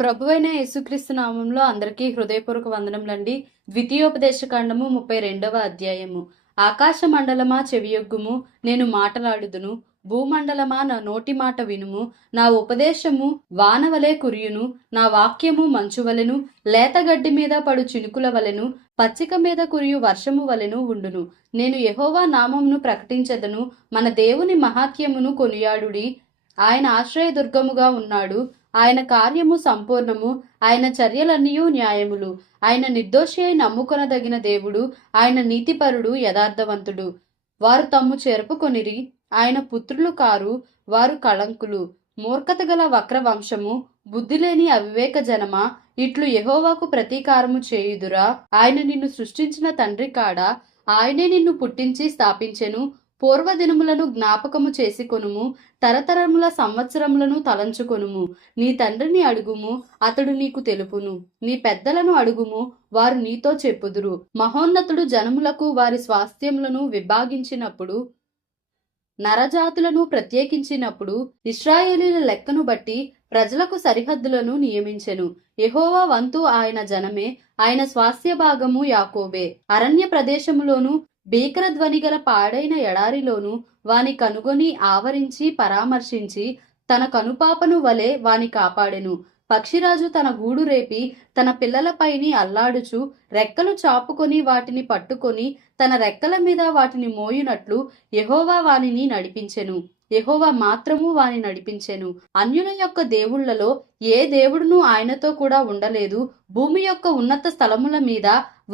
ప్రభువైన యేసుక్రీస్తు నామంలో అందరికీ హృదయపూర్వక వందనములండి. ద్వితీయోపదేశ కాండము 32వ అధ్యాయము. ఆకాశ మండలమా చెవియొగ్గుము, నేను మాటలాడుదును. భూమండలమా నా నోటి మాట వినుము. నా ఉపదేశము వానవలే కురియును, నా వాక్యము మంచువలెను, లేతగడ్డి మీద పడు చినుకుల వలెను, పచ్చిక మీద కురియు వర్షము వలెను ఉండును. నేను యెహోవా నామమును ప్రకటించెదను. మన దేవుని మహాత్యమును కొనియాడుడి. ఆయన ఆశ్రయదుర్గముగా ఉన్నాడు. ఆయన కార్యము సంపూర్ణము, ఆయన చర్యలన్నీయు న్యాయములు. ఆయన నిర్దోషి అయి నమ్ముకొనదగిన దేవుడు, ఆయన నీతిపరుడు, యథార్థవంతుడు. వారు తమ్ము చెరుపుకొనిరి, ఆయన పుత్రులు కారు, వారు కళంకులు. మూర్ఖత గల వక్ర వంశము, బుద్ధిలేని అవివేక జనమా, ఇట్లు యెహోవాకు ప్రతీకారము చేయుదురా? ఆయన నిన్ను సృష్టించిన తండ్రి కాడా? ఆయనే నిన్ను పుట్టించి స్థాపించెను. పూర్వదినములను జ్ఞాపకము చేసుకొనుము, తరతరముల సంవత్సరములను తలంచుకొనుము. నీ తండ్రిని అడుగుము, అతడు నీకు తెలుపును. నీ పెద్దలను అడుగుము, వారు నీతో చెప్పుదురు. మహోన్నతుడు జనములకు వారి స్వాస్థ్యములను విభాగించినప్పుడు, నరజాతులను ప్రత్యేకించినప్పుడు, ఇశ్రాయేలీల లెక్కను బట్టి ప్రజలకు సరిహద్దులను నియమించెను. యెహోవా వంతు ఆయన జనమే, ఆయన స్వాస్థ్య భాగము యాకోబే. అరణ్య ప్రదేశములోను, భీకర ధ్వని గల పాడైన ఎడారిలోను వాని కనుగొని ఆవరించి పరామర్శించి తన కనుపాపను వలె వాని కాపాడెను. పక్షిరాజు తన గూడు రేపి తన పిల్లలపైని అల్లాడుచు రెక్కలు చాపుకొని వాటిని పట్టుకొని తన రెక్కల మీద వాటిని మోయునట్లు యెహోవా వానిని నడిపించెను. యెహోవా మాత్రము వాని నడిపించెను. అన్యుల యొక్క దేవుళ్లలో ఏ దేవుడును ఆయనతో కూడా ఉండలేదు. భూమి యొక్క ఉన్నత స్థలముల మీద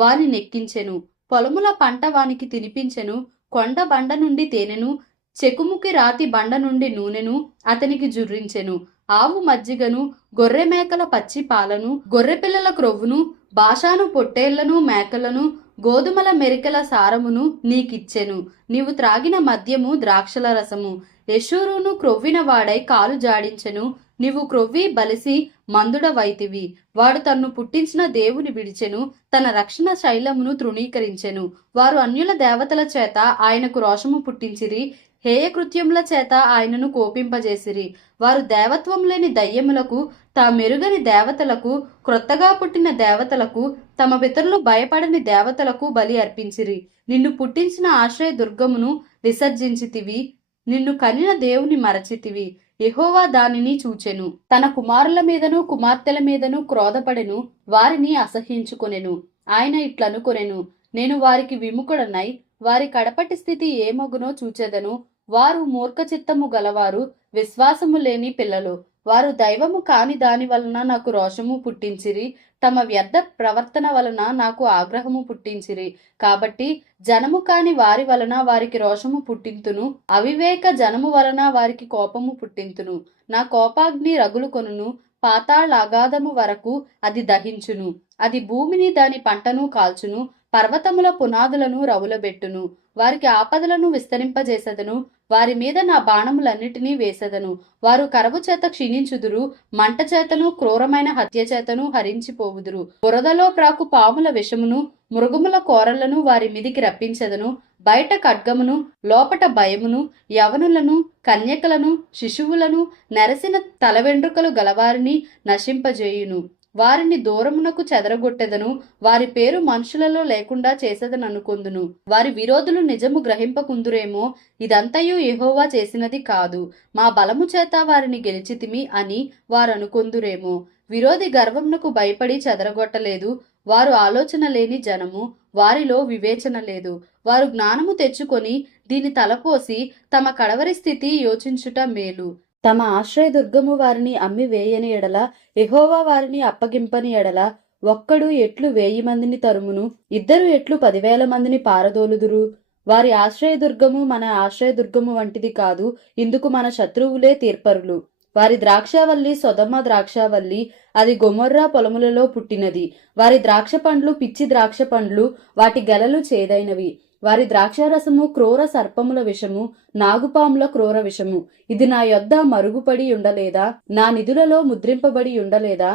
వాని నెక్కించెను. పొలముల పంట వానికి తినిపించెను. కొండ బండ నుండి తేనెను, చెకుముకి రాతి బండ నుండి నూనెను అతనికి జుర్రించెను. ఆవు మజ్జిగను, గొర్రె మేకల పచ్చి పాలను, గొర్రె పిల్లల క్రొవ్వును, బాషాను పొట్టేళ్లను, మేకలను, గోధుమల మెరికల సారమును నీకిచ్చెను. నీవు త్రాగిన మద్యము ద్రాక్షల రసము. యెషూరును క్రొవ్విన వాడై కాలు జాడించెను. నీవు క్రొవ్వి బలిసి మందుడవైతివి. వాడు తన్ను పుట్టించిన దేవుని విడిచెను, తన రక్షణ శైలమును తృణీకరించెను. వారు అన్యుల దేవతల చేత ఆయనకు రోషము పుట్టించిరి, హేయకృత్యముల చేత ఆయనను కోపింపజేసిరి. వారు దేవత్వం లేని దయ్యములకు, తామెరుగని దేవతలకు, క్రొత్తగా పుట్టిన దేవతలకు, తమ పితరులు భయపడని దేవతలకు బలి అర్పించిరి. నిన్ను పుట్టించిన ఆశ్రయ దుర్గమును విసర్జించితివి, నిన్ను కనిన దేవుని మరచితివి. యెహోవా దానిని చూచెను. తన కుమారుల మీదను కుమార్తెల మీదను క్రోధపడెను, వారిని అసహ్యించుకొనెను. ఆయన ఇట్లనుకొనెను, నేను వారికి విముఖుడనై వారి కడపటి స్థితి ఏమగునో చూచెదను. వారు మూర్ఖ చిత్తము గలవారు, విశ్వాసము లేని పిల్లలు. వారు దైవము కాని దాని వలన నాకు రోషము పుట్టించిరి, తమ వ్యర్థ ప్రవర్తన వలన నాకు ఆగ్రహము పుట్టించిరి. కాబట్టి జనము కాని వారి వలన వారికి రోషము పుట్టింతును, అవివేక జనము వలన వారికి కోపము పుట్టింతును. నా కోపాగ్ని రగులు కొనును, పాతాళాగాధము వరకు అది దహించును. అది భూమిని దాని పంటను కాల్చును, పర్వతముల పునాదులను రవులబెట్టును. వారికి ఆపదలను విస్తరింపజేసెదను, వారి మీద నా బాణములన్నిటినీ వేసెదను. వారు కరవు చేత క్షీణించుదురు, మంట చేతను క్రూరమైన హత్య చేతను హరించిపోవుదురు. బురదలో ప్రాకు పాముల విషమును, మృగముల కోరలను వారి మీదికి రప్పించెదను. బయట ఖడ్గమును, లోపట భయమును, యవనులను, కన్యకలను, శిశువులను, నెరసిన తల వెండ్రుకలు గలవారిని నశింపజేయును. వారిని దూరమునకు చెదరగొట్టెదను, వారి పేరు మనుషులలో లేకుండా చేసేదననుకొందును. వారి విరోధులు నిజము గ్రహింపకుందురేమో, ఇదంతయు యెహోవా చేసినది కాదు, మా బలము చేత వారిని గెలిచితిమి అని వారనుకొందురేమో. విరోధి గర్వమునకు భయపడి చెదరగొట్టలేదు. వారు ఆలోచన లేని జనము, వారిలో వివేచన లేదు. వారు జ్ఞానము తెచ్చుకొని దీని తలపోసి తమ కడవరి స్థితి యోచించుట మేలు. తమ ఆశ్రయదుర్గము వారిని అమ్మి వేయని ఎడల, యెహోవా వారిని అప్పగింపని ఎడల, ఒక్కడు ఎట్లు 1000 మందిని తరుమును, ఇద్దరు ఎట్లు 10,000 మందిని పారదోలుదురు. వారి ఆశ్రయదుర్గము మన ఆశ్రయదుర్గము వంటిది కాదు, ఇందుకు మన శత్రువులే తీర్పరులు. వారి ద్రాక్షవల్లి సొదొమ ద్రాక్షవల్లి, అది గొమొర్రా పొలములలో పుట్టినది. వారి ద్రాక్ష పండ్లు పిచ్చి ద్రాక్ష పండ్లు, వాటి గెలలు చేదైనవి. వారి ద్రాక్షారసము క్రూర సర్పముల విషము, నాగుపాముల క్రూర విషము. ఇది నా యొద్ద మరుగుపడి ఉండలేదా? నా నిధులలో ముద్రింపబడి ఉండలేదా?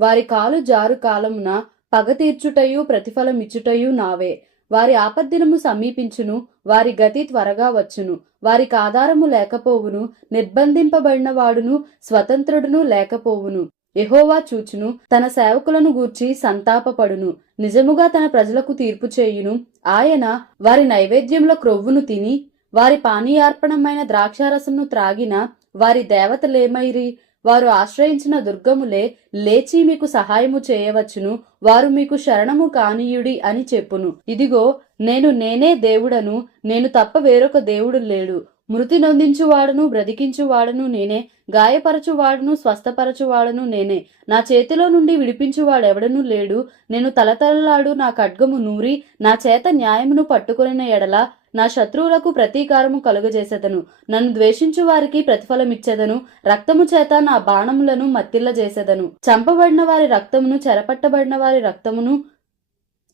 వారి కాలు జారు కాలమున పగ తీర్చుటయు ప్రతిఫలమిచ్చుటయు నావే. వారి ఆపద్దినము సమీపించును, వారి గతి త్వరగా వచ్చును. వారికి ఆధారము లేకపోవును, నిర్బంధింపబడిన వాడును స్వతంత్రుడును లేకపోవును. యెహోవా చూచును, తన సేవకులను గూర్చి సంతాపపడును. నిజముగా తన ప్రజలకు తీర్పు చేయును. ఆయన వారి నైవేద్యముల క్రొవ్వును తిని వారి పానీయార్పణమైన ద్రాక్షారసమును త్రాగిన వారి దేవతలేమైరి? వారు ఆశ్రయించిన దుర్గములే లేచి మీకు సహాయము చేయవచ్చును. వారు మీకు శరణము కానీయుడి అని చెప్పును. ఇదిగో, నేనే దేవుడను, నేను తప్ప వేరొక దేవుడు లేడు. మృతి నొందించువాడను, బ్రతికించువాడను నేనే. గాయపరచువాడను, స్వస్థపరచువాడను నేనే. నా చేతిలో నుండి విడిపించువాడెవడనూ లేడు. నేను తలతలలాడు నా ఖడ్గము నూరి నా చేత న్యాయమును పట్టుకొనిన ఎడల నా శత్రువులకు ప్రతీకారము కలుగజేసెదను. నన్ను ద్వేషించు వారికి ప్రతిఫలమిచ్చెదను. రక్తము చేత నా బాణములను మత్తిల్లజేసెదను. చంపబడిన వారి రక్తమును, చెరపట్టబడిన వారి రక్తమును,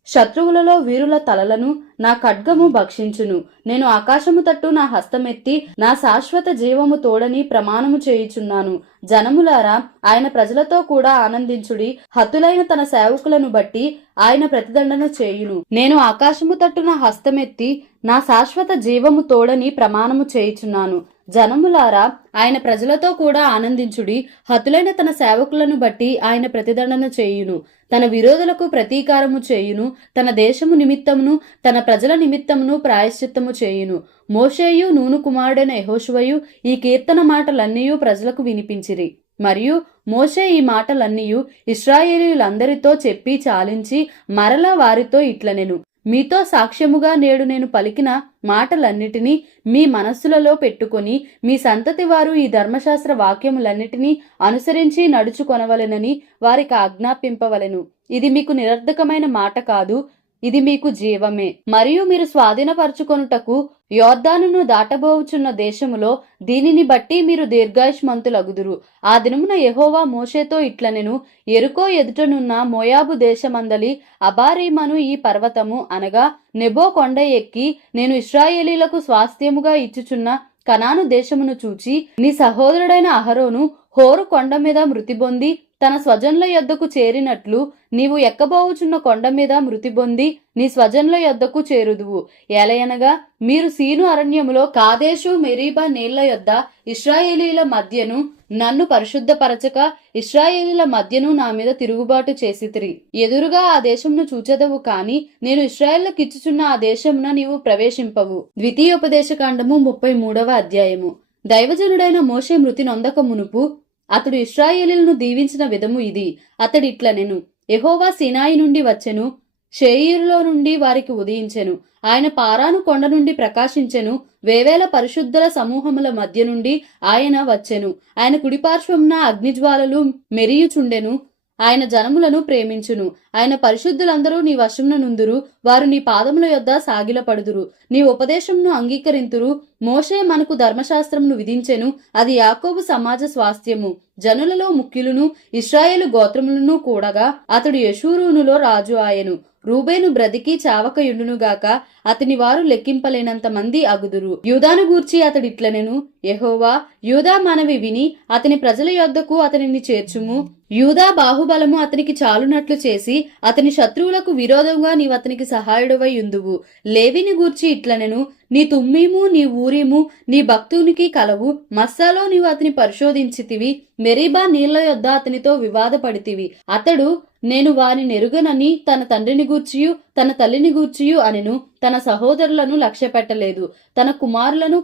శత్రువులలో వీరుల తలలను నా ఖడ్గము భక్షించును. నేను ఆకాశము తట్టు నా హస్తమెత్తి నా శాశ్వత జీవము తోడని ప్రమాణము చేయుచున్నాను. జనములారా, ఆయన ప్రజలతో కూడా ఆనందించుడి. హతులైన తన సేవకులను బట్టి ఆయన ప్రతిదండన చేయును. నేను ఆకాశము తట్టు నా హస్తమెత్తి నా శాశ్వత జీవము తోడని ప్రమాణము చేయుచున్నాను. జనములారా, ఆయన ప్రజలతో కూడా ఆనందించుడి. హతులైన తన సేవకులను బట్టి ఆయన ప్రతిదండన చేయును. తన విరోధులకు ప్రతీకారము చేయును. తన దేశము నిమిత్తమును తన ప్రజల నిమిత్తమును ప్రాయశ్చిత్తము చేయును. మోషేయు నూను కుమారుడైన యెహోషువయు ఈ కీర్తన మాటలన్నీయు ప్రజలకు వినిపించిరి. మరియు మోషే ఈ మాటలన్నీయు ఇశ్రాయేలీయులందరితో చెప్పి చాలించి మరలా వారితో ఇట్లనెను. మీతో సాక్ష్యముగా నేడు నేను పలికిన మాటలన్నిటినీ మీ మనస్సులలో పెట్టుకొని మీ సంతతి వారు ఈ ధర్మశాస్త్ర వాక్యములన్నిటినీ అనుసరించి నడుచుకొనవలెనని వారికి ఆజ్ఞాపింపవలెను. ఇది మీకు నిరర్ధకమైన మాట కాదు, ఇది మీకు జీవమే. మరియు మీరు స్వాధీనపరచుకొనుటకు యోర్దానును దాటబోవుచున్న దేశములో దీనిని బట్టి మీరు దీర్ఘాయుష్మంతులగుదురు. ఆ దినమున యెహోవా మోషేతో ఇట్లనెను. యెరికో ఎదుటనున్న మోయాబు దేశమందలి అబారీమను ఈ పర్వతము అనగా నెబో కొండ ఎక్కి నేను ఇశ్రాయేలీలకు స్వాస్థ్యముగా ఇచ్చుచున్న కనాను దేశమును చూచి నీ సహోదరుడైన అహరోను హోరు కొండ మీద మృతి పొంది తన స్వజనుల యొద్దకు చేరినట్లు నీవు ఎక్కబోవుచున్న కొండ మీద మృతి పొంది నీ స్వజనుల యొద్దకు చేరుదువు. ఎలయనగా మీరు సీను అరణ్యములో కాదేశు మెరీబా నీళ్ల యొద్ద ఇశ్రాయేలీల మధ్యను నన్ను పరిశుద్ధపరచక ఇశ్రాయేలీల మధ్యను నా మీద తిరుగుబాటు చేసితిరి. ఎదురుగా ఆ దేశమును చూచెదవు, కాని నేను ఇశ్రాయేళ్లకిచ్చుచున్న ఆ దేశమున నీవు ప్రవేశింపవు. ద్వితీయోపదేశకాండము 33వ అధ్యాయము. దైవజనుడైన మోషే మృతి నొందక మునుపు అతడు ఇశ్రాయేలీలను దీవించిన విధము ఇది. అతడిట్లనెను. యెహోవా సీనాయి నుండి వచ్చెను, షేయీరులో నుండి వారికి ఉదయించెను. ఆయన పారాను కొండ నుండి ప్రకాశించెను. వేవేల పరిశుద్ధుల సమూహముల మధ్య నుండి ఆయన వచ్చెను. ఆయన కుడిపార్శ్వమున అగ్నిజ్వాలలు మెరియుచుండెను. ఆయన జనములను ప్రేమించును. ఆయన పరిశుద్ధులందరూ నీ వశమున నుందురు. వారు నీ పాదముల యొద్ద సాగిలపడుదురు. నీ ఉపదేశమును అంగీకరింతురు. మోషే మనకు ధర్మశాస్త్రమును విధించెను. అది యాకోబు సమాజ స్వాస్థ్యము. జనులలో ముఖ్యులను ఇశ్రాయేలు గోత్రములను కూడగా అతడు యెషూరూనులో రాజు ఆయను. రూబేను బ్రతికి చావకయుండునుగాక, అతని వారు లెక్కింపలేనంత మంది అగుదురు. యూదాను గూర్చి అతడిట్లనెను. యెహోవా, యూదా మనవి విని అతని ప్రజల యొద్దకు అతనిని చేర్చుము. యూదా బాహుబలము అతనికి చాలునట్లు చేసి అతని శత్రువులకు విరోధంగా నీవు అతనికి సహాయుడవై యుందువు. లేవిని గూర్చి ఇట్లనెను. నీ తుమ్మీము నీ ఊరీము నీ భక్తునికి కలవు. మస్సాలో నీవు అతని పరిశోధించితివి. మెరీబా నీళ్ల యొద్ద అతనితో వివాదపడితివి. అతడు నేను వాని నెరుగనని తన తండ్రిని గూర్చియు తన తల్లిని గూర్చియు అనెను. తన సహోదరులను లక్ష్యపెట్టలేదు. తన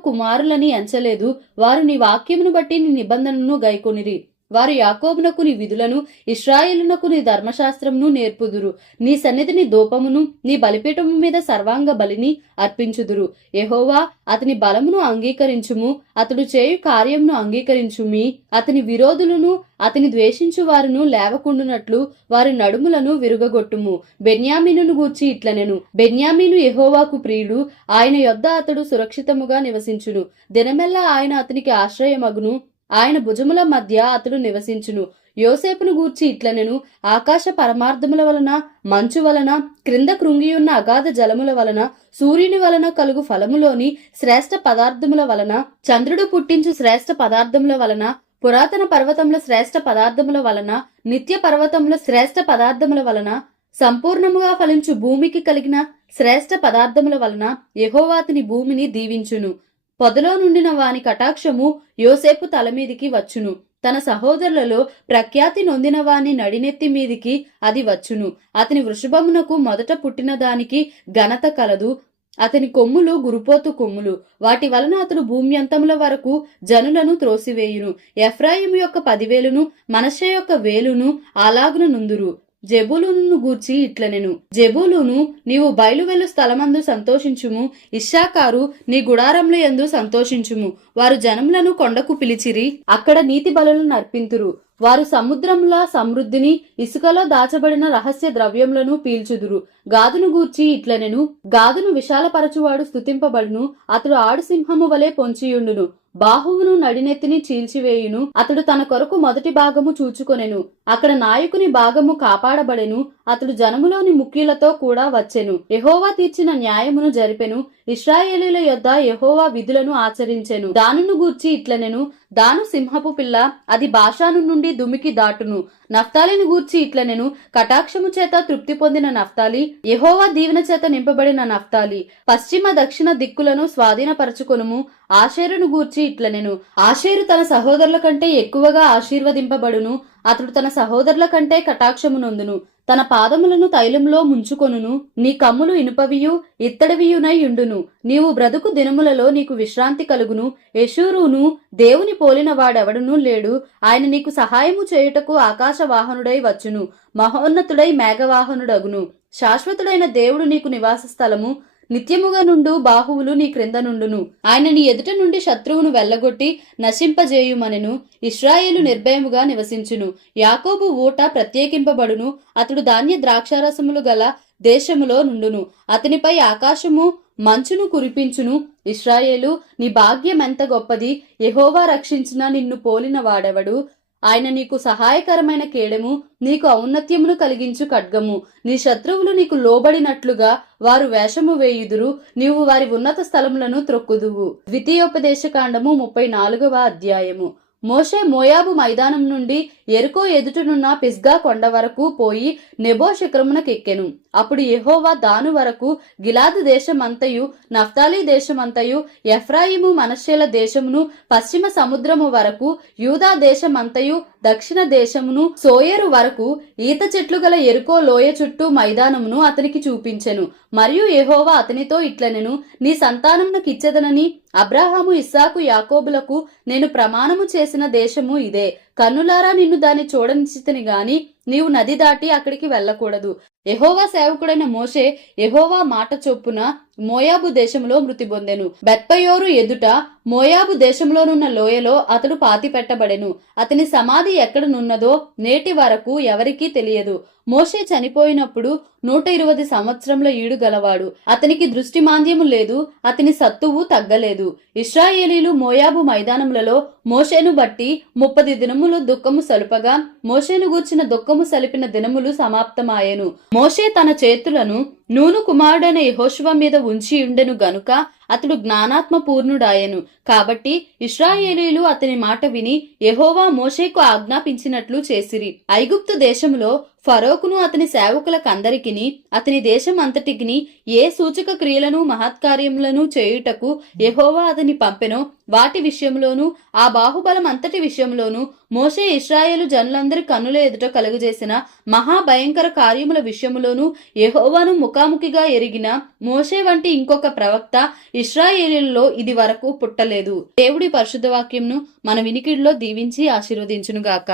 కుమారులని ఎంచలేదు. వారు నీ వాక్యమును బట్టి నీ నిబంధనను గైకొనిరి. వారు యాకోబునకు నీ విధులను ఇశ్రాయేలునకు నీ ధర్మశాస్త్రమును నేర్పుదురు. నీ సన్నిధిని దూపమును నీ బలిపీఠము మీద సర్వాంగ బలిని అర్పించుదురు. యెహోవా, అతని బలమును అంగీకరించుము. అతడు చేయు కార్యమును అంగీకరించుమి. అతని విరోధులను అతని ద్వేషించు వారును లేవకుండునట్లు వారి నడుములను విరుగగొట్టుము. బెన్యామీనును గూర్చి ఇట్లనెను. బెన్యామీను యెహోవాకు ప్రియుడు. ఆయన యొద్ద అతడు సురక్షితముగా నివసించును. దినమెల్లా ఆయన అతనికి ఆశ్రయమగును. ఆయన భుజముల మధ్య అతడు నివసించును. యోసేపును గూర్చి ఇట్లనెను. ఆకాశ పరమార్థముల వలన, మంచు వలన, క్రింద కృంగియున్న అగాధ జలముల వలన, సూర్యుని వలన కలుగు ఫలములోని శ్రేష్ఠ పదార్థముల వలన, చంద్రుడు పుట్టించు శ్రేష్ఠ పదార్థముల వలన, పురాతన పర్వతముల శ్రేష్ఠ పదార్థముల వలన, నిత్య పర్వతముల శ్రేష్ఠ పదార్థముల వలన, సంపూర్ణముగా ఫలించు భూమికి కలిగిన శ్రేష్ఠ పదార్థముల వలన యెహోవా అతని భూమిని దీవించును. పొదలో నుండిన వాని కటాక్షము యోసేపు తలమీదికి వచ్చును. తన సహోదరులలో ప్రఖ్యాతి నొందిన వాని నడినెత్తి మీదికి అది వచ్చును. అతని వృషభమునకు మొదట పుట్టిన దానికి ఘనత కలదు. అతని కొమ్ములు గురుపోతు కొమ్ములు, వాటి వలన అతడు భూమి అంతముల వరకు జనులను త్రోసివేయును. ఎఫ్రాయిము యొక్క 10,000ను మనష్షే యొక్క 1,000ను అలాగున నుందురు. జెబూలూను గూర్చి ఇట్లనెను, జెబూలూను, నీవు బయలువెళ్ళు స్థలమందు సంతోషించుము. ఇశ్శాఖారు, నీ గుడారముల యందు సంతోషించుము. వారు జనములను కొండకు పిలిచిరి, అక్కడ నీతి బలులను నర్పింతురు. వారు సముద్రముల సమృద్ధిని, ఇసుకలో దాచబడిన రహస్య ద్రవ్యములను పీల్చుదురు. గాదును గూర్చి ఇట్లనెను, గాదును విశాలపరచువాడు స్తుతింపబడును. అతడు ఆడు సింహము వలె పొంచియుండును. బాహువును నడినెత్తిని చీల్చివేయును. అతడు తన కొరకు మొదటి భాగము చూచుకొనెను. అక్కడ నాయకుని భాగము కాపాడబడెను. అతడు జనములోని ముఖ్యులతో కూడా వచ్చెను. యెహోవా తీర్చిన న్యాయమును జరిపెను. ఇశ్రాయేలీయుల యొద్ద యెహోవా విధులను ఆచరించెను. దానును గూర్చి ఇట్లనెను, దాను సింహపు పిల్ల, అది బాషాను నుండి దుమికి దాటును. నఫ్తాలిని గూర్చి ఇట్లనెను, కటాక్షము చేత తృప్తి పొందిన నఫ్తాలి, యెహోవా దీవెన చేత నింపబడిన నఫ్తాలి. పశ్చిమ దక్షిణ దిక్కులను స్వాధీనపరచుకొనుము. ఆషేరును గూర్చి ఇట్లనెను, ఆషేరు తన సహోదరుల కంటే ఎక్కువగా ఆశీర్వదింపబడును. అతడు తన సహోదరుల కంటే కటాక్షము నొందును. తన పాదములను తైలంలో ముంచుకొనును. నీ కమ్ములు ఇనుపవియు ఇత్తడివియునై యుండును. నీవు బ్రతుకు దినములలో నీకు విశ్రాంతి కలుగును. యెషూరును దేవుని పోలిన వాడెవడునూ లేడు. ఆయన నీకు సహాయము చేయుటకు ఆకాశ వాహనుడై వచ్చును. మహోన్నతుడై మేఘవాహనుడగును. శాశ్వతుడైన దేవుడు నీకు నివాస స్థలము. నిత్యముగా నుండు బాహువులు నీ క్రింద నుండును. ఆయన నీ ఎదుట నుండి శత్రువును వెళ్లగొట్టి నశింపజేయుమనెను. ఇశ్రాయేలు నిర్భయముగా నివసించును. యాకోబు ఊట ప్రత్యేకింపబడును. అతడు ధాన్య ద్రాక్షారసములు గల దేశములో నుండును. అతనిపై ఆకాశము మంచును కురిపించును. ఇశ్రాయేలు, నీ భాగ్యమెంత గొప్పది! యెహోవా రక్షించిన నిన్ను పోలిన వాడెవడు? ఆయన నీకు సహాయకరమైన కేడెము, నీకు ఔన్నత్యమును కలిగించు ఖడ్గము. నీ శత్రువులు నీకు లోబడినట్లుగా వారు వేషము వేయుదురు. నీవు వారి ఉన్నత స్థలములను త్రొక్కుదువు. ద్వితీయోపదేశకాండము 34వ అధ్యాయము. మోషే మోయాబు మైదానం నుండి ఎరుకో ఎదుటనున్న పిస్గా కొండ వరకు పోయి నెబో శిఖరమునకెక్కెను. అప్పుడు యెహోవా దాను వరకు, గిలాదు దేశమంతయు, నఫ్తాలి దేశమంతయు, ఎఫ్రాయిము మనష్షేల దేశమును, పశ్చిమ సముద్రము వరకు, యూదా దేశమంతయు, దక్షిణ దేశమును, సోయరు వరకు, ఈత చెట్లు గల ఎరుకో లోయ చుట్టూ మైదానమును అతనికి చూపించెను. మరియు యెహోవా అతనితో ఇట్లనెను, నీ సంతానమునకిచ్చెదనని అబ్రాహాము, ఇస్సాకు, యాకోబులకు నేను ప్రమాణము చేసిన దేశము ఇదే. కన్నులారా నిన్ను దాన్ని చూడనిచ్చితిని గాని నీవు నది దాటి అక్కడికి వెళ్ళకూడదు. యెహోవా సేవకుడైన మోషే యెహోవా మాట చొప్పున మోయాబు దేశంలో మృతి పొందెను. బెత్పయోరు ఎదుట మోయాబు దేశంలోనున్న లోయలో అతడు పాతి పెట్టబడెను. అతని సమాధి ఎక్కడనున్నదో నేటి వరకు ఎవరికీ తెలియదు. మోషే చనిపోయినప్పుడు 120 సంవత్సరముల ఈడు గలవాడు. అతనికి దృష్టి మాంద్యము లేదు, అతని సత్తువు తగ్గలేదు. ఇశ్రాయేలీలు మోయాబు మైదానములలో మోషేను బట్టి 30 దినములు దుఃఖము సలుపగా, మోషేను గూర్చిన దుఃఖము సలిపిన దినములు సమాప్తమాయెను. మోషే తన చేతులను నూను కుమారుడైన యెహోషువ మీద ఉంచి ఉండెను గనుక అతడు జ్ఞానాత్మ పూర్ణుడాయెను. కాబట్టి ఇశ్రాయేలీలు అతని మాట విని యెహోవా మోషేకు ఆజ్ఞాపించినట్లు చేసిరి. ఐగుప్తు దేశములో ఫరోకును అతని సేవకులకందరికిని అతని దేశం అంతటికిని ఏ సూచక క్రియలను మహత్కార్యములను చేయుటకు యెహోవా అతని పంపెనో వాటి విషయంలోను, ఆ బాహుబలం అంతటి విషయంలోను, మోషే ఇశ్రాయేలు జనులందరి కన్నుల ఎదుట కలుగజేసిన మహాభయంకర కార్యముల విషయములోను యెహోవాను ముఖాముఖిగా ఎరిగిన మోషే వంటి ఇంకొక ప్రవక్త ఇశ్రాయేలీలలో ఇది వరకు పుట్టలేదు. దేవుడి పరిశుద్ధ వాక్యంను మన వినికిడిలో దీవించి ఆశీర్వదించునుగాక.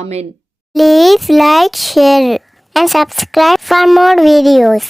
Amen. Please like, share and subscribe for more videos.